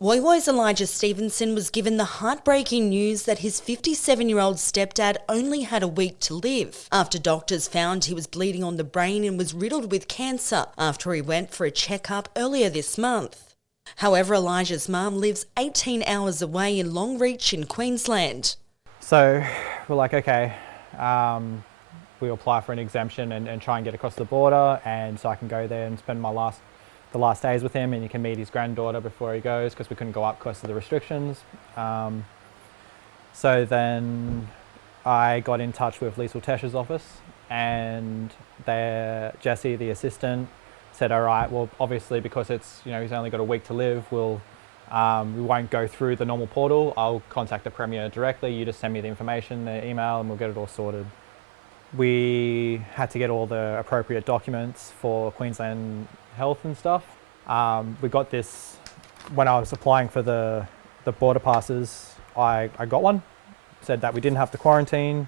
Woy Woy's Elijah Stevenson was given the heartbreaking news that his 57-year-old stepdad only had a week to live after doctors found he was bleeding on the brain and was riddled with cancer after he went for a checkup earlier this month. However, Elijah's mum lives 18 hours away in Longreach in Queensland. So we're like, okay, we'll apply for an exemption and try and get across the border, and so I can go there and spend the last days with him, and he can meet his granddaughter before he goes, because we couldn't go up because of the restrictions. So then I got in touch with Liesl Tesch's office, and Jesse, the assistant, said, all right, well, obviously because it's, he's only got a week to live, we won't go through the normal portal. I'll contact the Premier directly. You just send me the information, the email, and we'll get it all sorted. We had to get all the appropriate documents for Queensland Health and stuff. We got this when I was applying for the border passes. I got one. Said that we didn't have to quarantine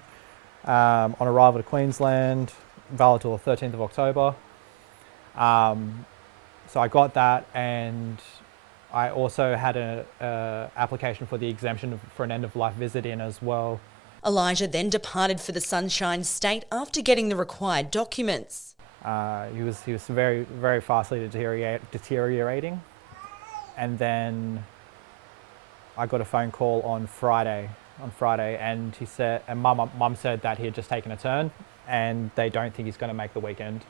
on arrival to Queensland, valid till the 13th of October. So I got that, and I also had an application for the exemption for an end-of-life visit in as well. Elijah then departed for the Sunshine State after getting the required documents. He was very, very fastly deteriorating, and then I got a phone call on Friday, and he said, and Mum said that he had just taken a turn, and they don't think he's going to make the weekend.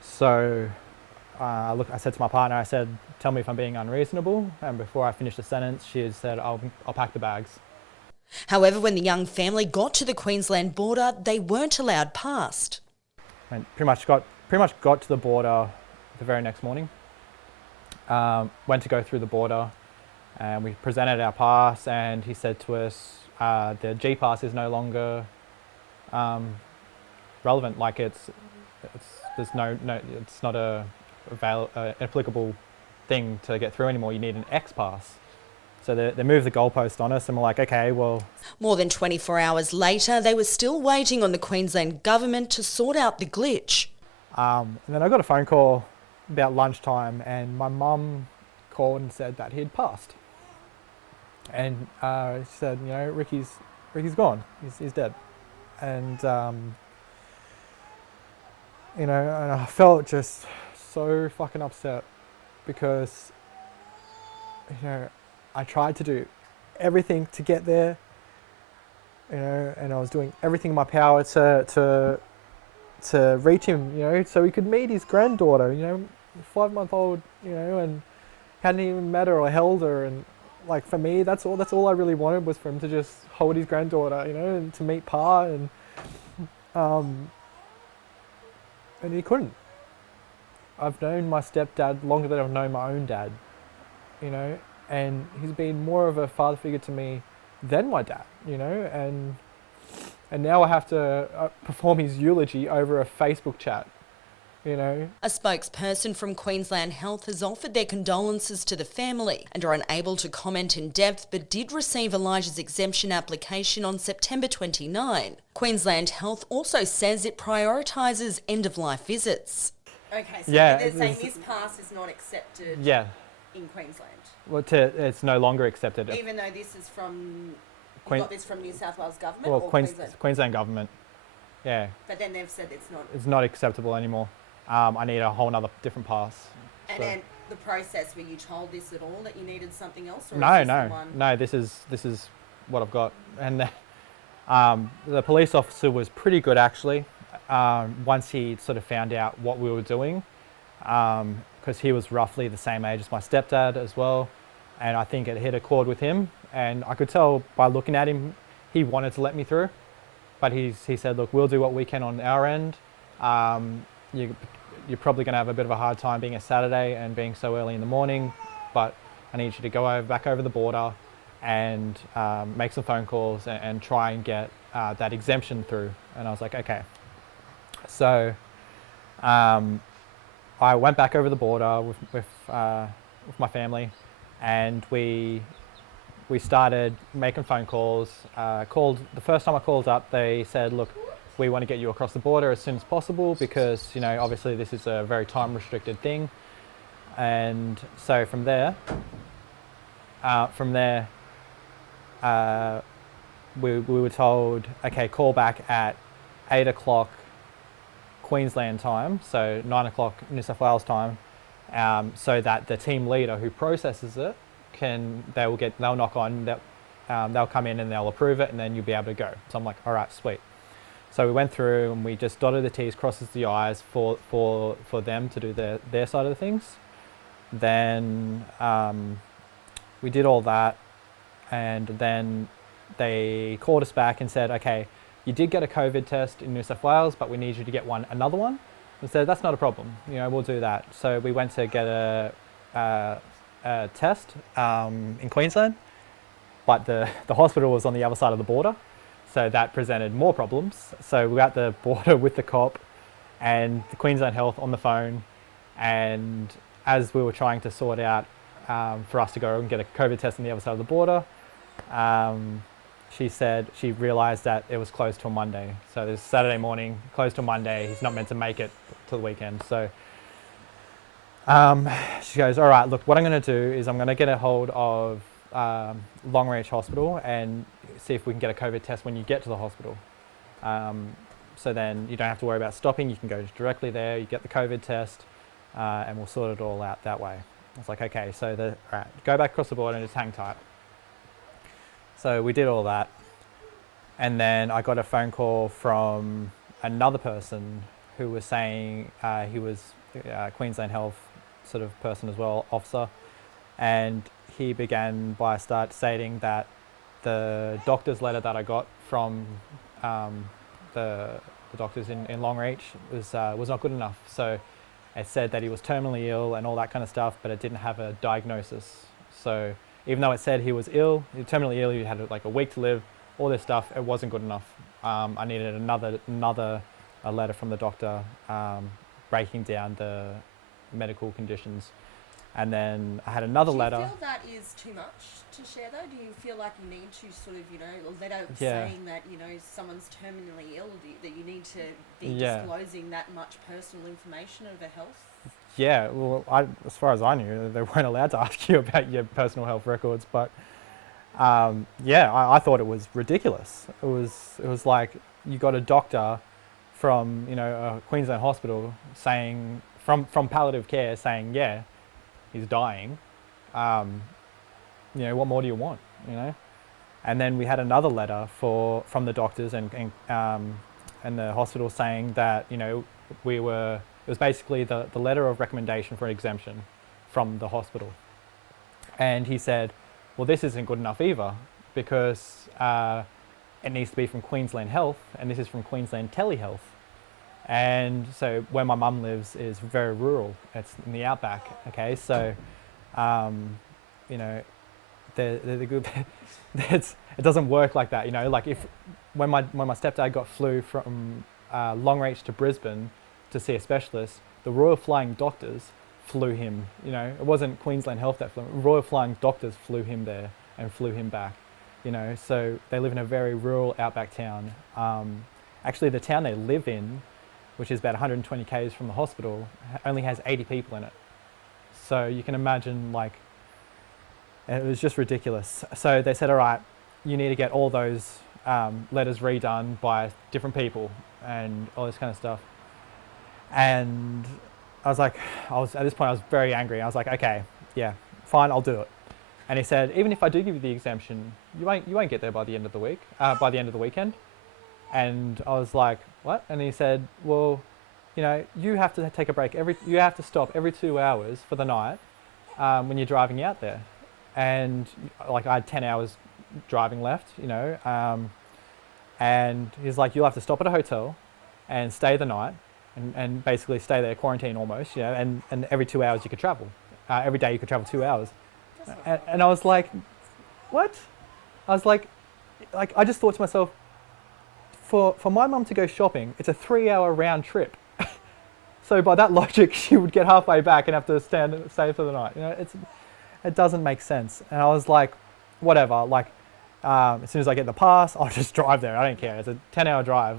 So I said to my partner, I said, tell me if I'm being unreasonable, and before I finished the sentence, she had said, I'll pack the bags. However, when the young family got to the Queensland border, they weren't allowed past. And pretty much got to the border the very next morning. Went to go through the border, and we presented our pass, and he said to us, the G pass is no longer relevant. Like it's not a applicable thing to get through anymore. You need an X pass. So they moved the goalpost on us, and we're like, okay, well... More than 24 hours later, they were still waiting on the Queensland government to sort out the glitch. And then I got a phone call about lunchtime, and my mum called and said that he'd passed. And she said, Ricky's gone. He's dead. And, and I felt just so fucking upset because, I tried to do everything to get there, and I was doing everything in my power to reach him, so he could meet his granddaughter, 5-month-old, and hadn't even met her or held her, and like for me, that's all I really wanted was for him to just hold his granddaughter, and to meet Pa, and he couldn't. I've known my stepdad longer than I've known my own dad, and he's been more of a father figure to me than my dad, and now I have to perform his eulogy over a Facebook chat, A spokesperson from Queensland Health has offered their condolences to the family and are unable to comment in depth, but did receive Elijah's exemption application on September 29. Queensland Health also says it prioritises end-of-life visits. Okay, so they're saying this pass is not accepted in Queensland? Well, it's no longer accepted. Even though this is from, you got this from New South Wales government or Queensland? Queensland government, yeah. But then they've said it's not... It's not acceptable anymore. I need a whole other different pass. And then the process, were you told this at all, that you needed something else? Or No, this is what I've got. And the police officer was pretty good actually, once he sort of found out what we were doing. Because he was roughly the same age as my stepdad as well, and I think it hit a chord with him, and I could tell by looking at him he wanted to let me through, but he said, look, we'll do what we can on our end. You're probably going to have a bit of a hard time being a Saturday and being so early in the morning, but I need you to go back over the border and make some phone calls and try and get that exemption through. And I was like, okay. So I went back over the border with my family, and we started making phone calls. The first time I called up, they said, look, we want to get you across the border as soon as possible because, obviously this is a very time restricted thing. And so from there, From there, we were told, okay, call back at 8 o'clock Queensland time, so 9 o'clock New South Wales time, so that the team leader who processes it they'll knock on, they'll come in and they'll approve it, and then you'll be able to go. So I'm like, all right, sweet. So we went through and we just dotted the T's, crosses the I's for them to do their side of the things. Then we did all that, and then they called us back and said, okay, you did get a COVID test in New South Wales, but we need you to get another one. And said, that's not a problem, we'll do that. So we went to get a test in Queensland, but the hospital was on the other side of the border, so that presented more problems. So we were at the border with the cop and the Queensland Health on the phone, and as we were trying to sort out for us to go and get a COVID test on the other side of the border, she said she realised that it was closed till Monday. So this Saturday morning, closed till Monday. He's not meant to make it till the weekend. So she goes, all right, look, what I'm going to do is I'm going to get a hold of Longreach Hospital and see if we can get a COVID test when you get to the hospital. So then you don't have to worry about stopping. You can go directly there, you get the COVID test, and we'll sort it all out that way. I was like, okay, so all right, go back across the border and just hang tight. So we did all that, and then I got a phone call from another person who was saying he was Queensland Health sort of person as well, officer, and he began by stating that the doctor's letter that I got from the doctors in Longreach was not good enough. So it said that he was terminally ill and all that kind of stuff, but it didn't have a diagnosis. So even though it said he was ill, terminally ill, he had like a week to live, all this stuff, it wasn't good enough. I needed a letter from the doctor breaking down the medical conditions. And then I had another letter. Do you feel that is too much to share though? Do you feel like you need to sort of, a letter saying that, someone's terminally ill, that you need to be disclosing that much personal information of their health? Yeah, well, as far as I knew, they weren't allowed to ask you about your personal health records, but I thought it was ridiculous. It was like you got a doctor from, a Queensland hospital saying, from palliative care saying, yeah, he's dying. What more do you want? And then we had another letter from the doctors and the hospital saying that it was basically the letter of recommendation for an exemption from the hospital. And he said, well, this isn't good enough either, because it needs to be from Queensland Health, and this is from Queensland Telehealth. And so where my mum lives is very rural. It's in the outback. Okay, so the good. It doesn't work like that. Like when my stepdad got flew from Longreach to Brisbane to see a specialist, the Royal Flying Doctors flew him. It wasn't Queensland Health that flew him. Royal Flying Doctors flew him there and flew him back. So they live in a very rural outback town. Actually, the town they live in, which is about 120 k's from the hospital, only has 80 people in it. So you can imagine, it was just ridiculous. So they said, all right, you need to get all those letters redone by different people and all this kind of stuff. And at this point I was very angry. I was like, okay, yeah, fine, I'll do it. And he said, even if I do give you the exemption, you won't get there by the end of the week, by the end of the weekend. And I was like, what? And he said, well, you have to take a break. You have to stop every 2 hours for the night when you're driving out there. And I had 10 hours driving left, and he's like, you'll have to stop at a hotel and stay the night and basically stay there, quarantine almost, and every 2 hours you could travel. Every day you could travel 2 hours. And I was like, what? I was like I just thought to myself, for my mum to go shopping, it's a 3-hour round trip. So by that logic, she would get halfway back and have to stay for the night. It doesn't make sense. And I was like, whatever. As soon as I get the pass, I'll just drive there. I don't care. It's a 10-hour drive.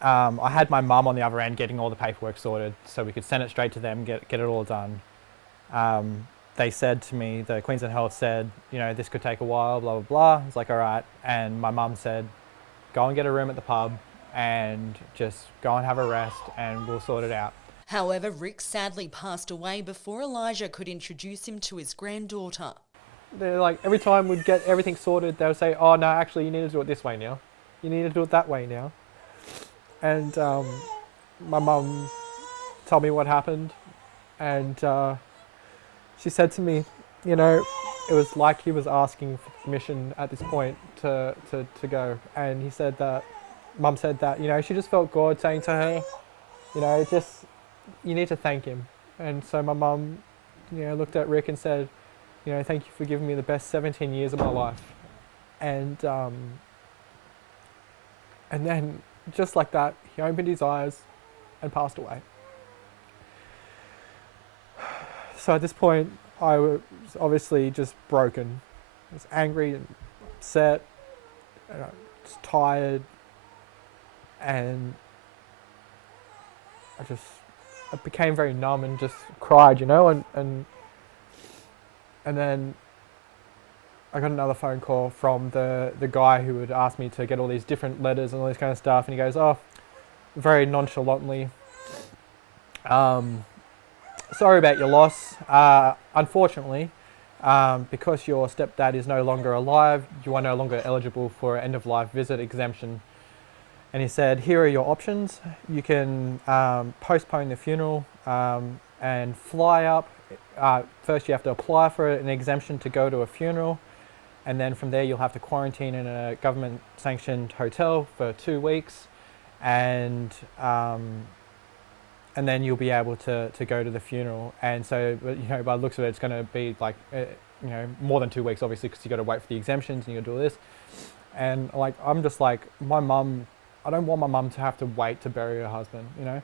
I had my mum on the other end getting all the paperwork sorted, so we could send it straight to them, get it all done. they said to me, the Queensland Health said, you know, this could take a while, blah, blah, blah. It's like, all right. And my mum said, go and get a room at the pub and just go and have a rest and we'll sort it out. However, Rick sadly passed away before Elijah could introduce him to his granddaughter. They're like, every time we'd get everything sorted, they would say, oh, no, actually, you need to do it this way now. You need to do it that way now. And my mum told me what happened. And she said to me, you know, it was like he was asking for permission at this point to go. And he said that, Mum said that, you know, she just felt God saying to her, you know, just, you need to thank him. And so my mum, you know, looked at Rick and said, you know, thank you for giving me the best 17 years of my life. And then just like that, he opened his eyes and passed away. So at this point, I was obviously just broken. I was angry and upset, and I was tired, and I became very numb and just cried, you know, and then I got another phone call from the guy who had asked me to get all these different letters and all this kind of stuff, and he goes, oh, very nonchalantly, sorry about your loss. Unfortunately, because your stepdad is no longer alive, you are no longer eligible for an end-of-life visit exemption. And he said, here are your options. You can postpone the funeral and fly up. First you have to apply for an exemption to go to a funeral, and then from there you'll have to quarantine in a government-sanctioned hotel for 2 weeks, and then you'll be able to go to the funeral. And so, you know, by the looks of it, it's going to be like, you know, more than 2 weeks, obviously, because you got to wait for the exemptions and you got to do this. And like, I'm just like, my mum, I don't want my mum to have to wait to bury her husband, you know.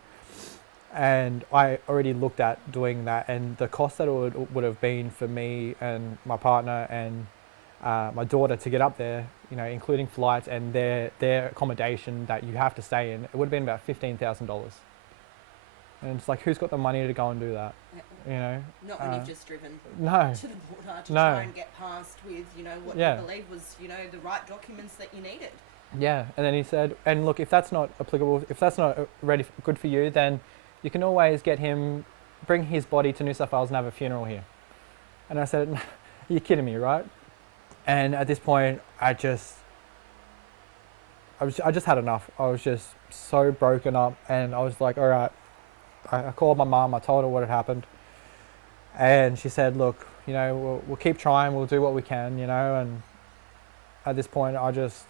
And I already looked at doing that, and the cost that it would have been for me and my partner and my daughter to get up there, you know, including flights and their accommodation that you have to stay in, it would have been about $15,000. And it's like, who's got the money to go and do that? You know? Not when you've just driven to the border to try and get past with, you know, what you believe was, you know, the right documents that you needed. Yeah, and then he said, and look, if that's not applicable, if that's not good for you, then you can always bring his body to New South Wales and have a funeral here. And I said, you're kidding me, right? And at this point, I just had enough. I was just so broken up, and I was like, all right. I called my mum, I told her what had happened, and she said, look, you know, we'll keep trying, we'll do what we can, you know. And at this point, I just,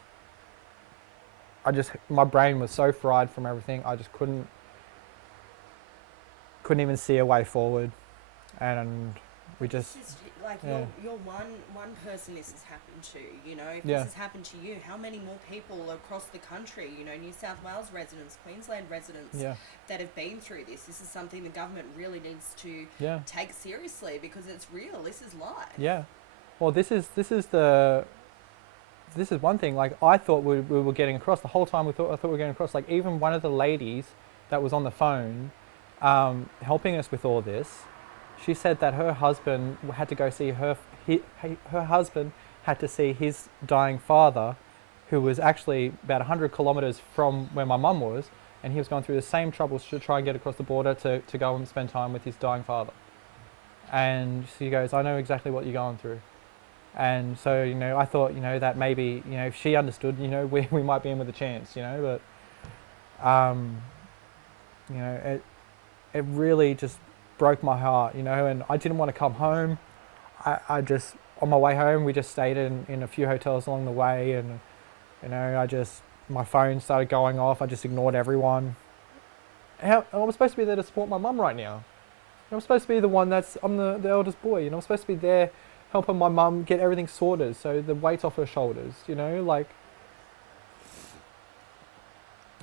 my brain was so fried from everything, I just couldn't even see a way forward. And we just like, you're one person this has happened to, you know. If this has happened to you, how many more people across the country, you know, New South Wales residents, Queensland residents that have been through this? This is something the government really needs to take seriously, because it's real. This is life. Yeah. Well, this is one thing. Like, I thought we were getting across the whole time. I thought we were getting across. Like, even one of the ladies that was on the phone helping us with all this, she said that her husband had to go see her husband had to see his dying father, who was actually about 100 kilometres from where my mum was, and he was going through the same troubles to try and get across the border to go and spend time with his dying father. And she goes, I know exactly what you're going through. And so, you know, I thought, you know, that maybe, you know, if she understood, you know, we might be in with a chance, you know. But, you know, it really just broke my heart, you know, and I didn't want to come home. I just, on my way home, we just stayed in a few hotels along the way, and, you know, my phone started going off. I just ignored everyone. I'm supposed to be there to support my mum right now. I'm supposed to be the one I'm the eldest boy, you know. I'm supposed to be there helping my mum get everything sorted, so the weight's off her shoulders, you know, like.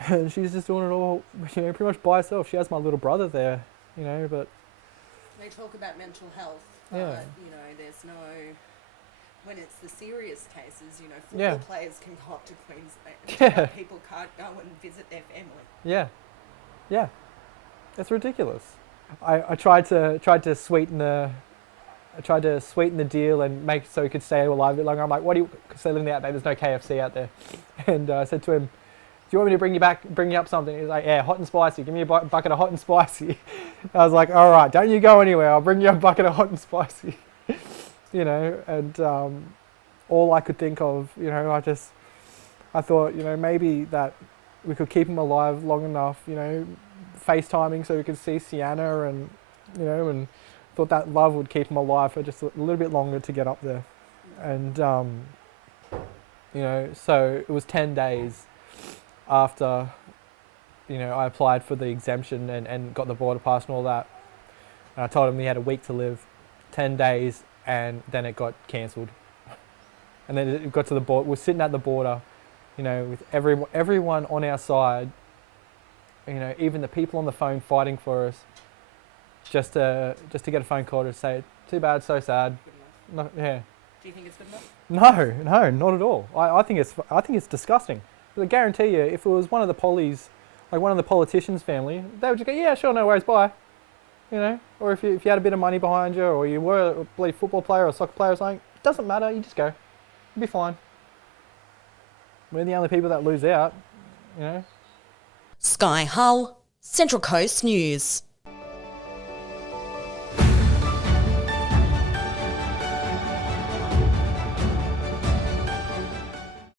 And she's just doing it all, you know, pretty much by herself. She has my little brother there, you know, but. They talk about mental health, but, you know, there's no, when it's the serious cases, you know, football players can go up to Queensland, but people can't go and visit their family. Yeah, it's ridiculous. I tried to sweeten the I tried to sweeten the deal and make so he could stay alive a bit longer. I'm like, what do you, because they're living out there, there's no KFC out there. And I said to him, do you want me to bring you up something? He's like, yeah, hot and spicy. Give me a bucket of hot and spicy. I was like, all right, don't you go anywhere. I'll bring you a bucket of hot and spicy. You know, and all I could think of, you know, I thought, you know, maybe that we could keep him alive long enough, you know, FaceTiming so we could see Sienna and, you know, and thought that love would keep him alive for just a little bit longer to get up there. And, you know, so it was 10 days after, you know, I applied for the exemption and got the border pass and all that. And I told him he had a week to live, 10 days, and then it got cancelled. And then it got to the border. We're sitting at the border, you know, with everyone on our side, you know, even the people on the phone fighting for us, just to get a phone call to say, too bad, so sad. No, yeah. Do you think it's good enough? No, not at all. I think it's disgusting. I guarantee you, if it was one of the pollies, like one of the politicians' family, they would just go, yeah, sure, no worries, bye. You know, or if you had a bit of money behind you, or you were a bloody football player or soccer player or something, it doesn't matter. You just go, you'll be fine. We're the only people that lose out, you know. Sky Hull, Central Coast News.